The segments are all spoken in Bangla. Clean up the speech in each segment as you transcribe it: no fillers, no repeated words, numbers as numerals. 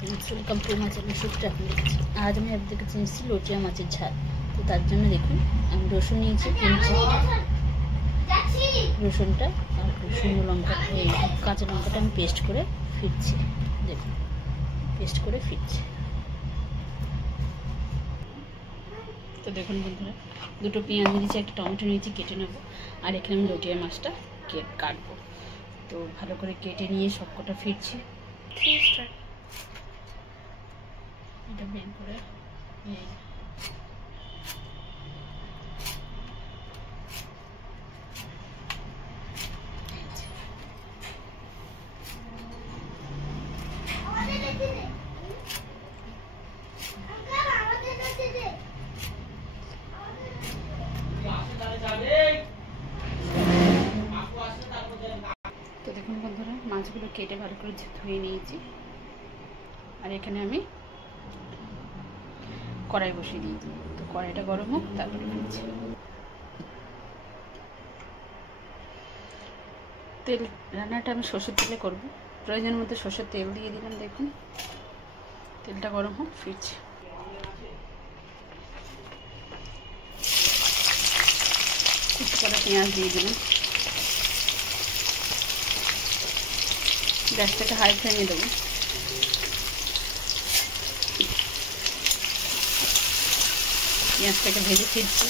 Welcome to my channel Supriya আপনাদের কাছে। আজ আমি আপনাদের কাছে এসেছি লটিয়া মাছের ঝাল। তো তার জন্য দেখুন আমি রসুন নিয়েছি 3 রসুনটা আর শুকনো লঙ্কা কাঁচা লঙ্কাটা আমি পেস্ট করে ফিরছি। দেখুন পেস্ট করে ফিরছি। তো দেখুন বন্ধুরা, দুটো পেঁয়াজ নিয়েছি, একটা টমেটো নিয়েছি, কেটে নেবো। আর এখানে আমি লটিয়া মাছটা কাটবো। তো ভালো করে কেটে নিয়ে সবকটা ফিরছি। এটা বের করে তো দেখুন বন্ধুরা, মাছগুলো কেটে ভালো করে ধুয়ে নিয়েছি। আর এখানে আমি কড়াই বসিয়ে দিয়েছি। তো কড়াইটা গরম হোক, তারপরে ফেলছি। তেল রান্নাটা আমি সরষের তেলে করব। প্রয়োজন মতো সরষের তেল দিয়ে দিলাম। দেখুন তেলটা গরম হোক, ফিরছি। কুচি করা পেঁয়াজ দিয়ে দিলাম। গ্যাসটাকে হাই ফ্লেমে দেবো। পেঁয়াজটাকে ভেজে ফিরছি।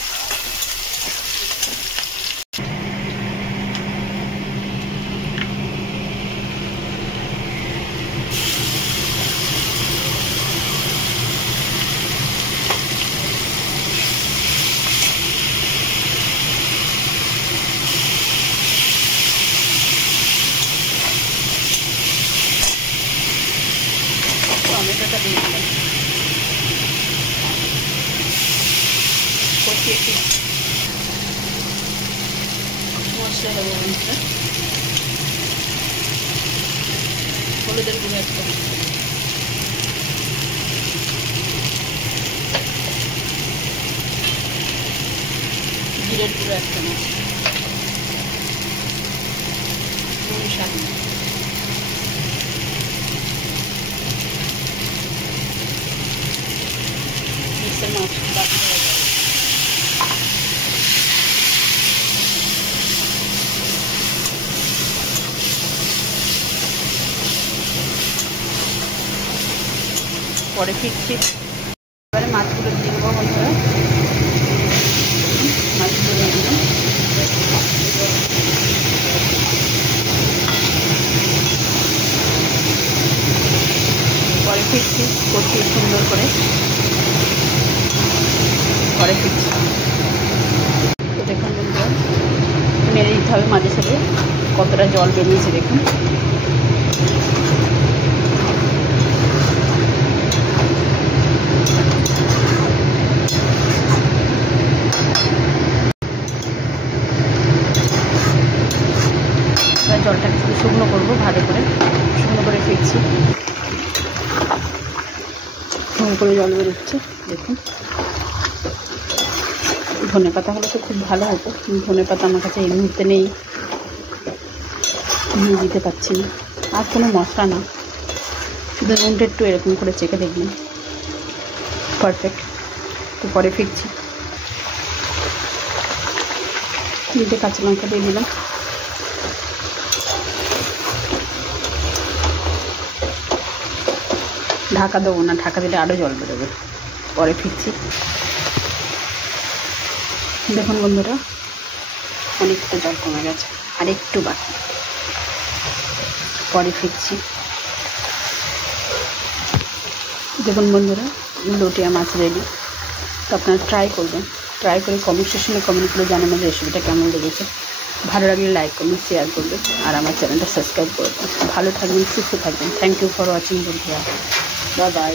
টমেটোটা দিয়ে দিলাম। কষিয়ে মশলা দেবো বন্ধুরা। হলুদের গুঁড়ো অ্যাড করব। জিরের গুঁড়ো অ্যাড করব। নুন স্বাদ মিক্সার মশলা বাটি হয়ে যাবে। পরে ফিরছি। এবারে মাছগুলো দিয়ে দেবো বন্ধুরা। মাছগুলো দিয়ে দিলাম। পরে ফিরছি, কষিয়ে সুন্দর করে পরে ফিরছি। তো দেখুন বন্ধুরা, মেরে দিতে হবে মাঝে সাথে। কতটা জল বেরিয়েছে দেখুন। জলটাকে শুকনো করবো, ভালো করে শুকনো করে ফিরছি। শুকনো করে জল বেরোচ্ছে দেখুন। ধনে পাতা হলে তো খুব ভালো হতো, ধনে পাতা আমার কাছে এই মুহূর্তে নেই, নিয়ে দিতে পারছি না। আর কোনো মশলা না, শুধু নুনটা একটু এরকম করে চেখে দেখবেন, পারফেক্ট। তো পরে ফিরছি। 3টে কাঁচা লঙ্কা দিয়ে দিলাম। ঢাকা দেবো না, ঢাকা দিলে আরও জল বেরোবে। পরে ফিরছি। দেখুন বন্ধুরা, অনেকটা জল কমে গেছে, আর একটু বাকি। পরে ফিরছি। দেখুন বন্ধুরা, লটিয়া মাছ রেডি। তো আপনারা ট্রাই করবেন। ট্রাই করে কমেন্ট সেকশনে কমেন্ট করে জানাবেন রেসিপিটা কেমন লেগেছে। ভালো লাগলে লাইক করবেন, শেয়ার করবেন, আর আমার চ্যানেলটা সাবস্ক্রাইব করবেন। ভালো থাকবেন, সুস্থ থাকবেন। থ্যাংক ইউ ফর ওয়াচিং বন্ধুরা। Bye bye.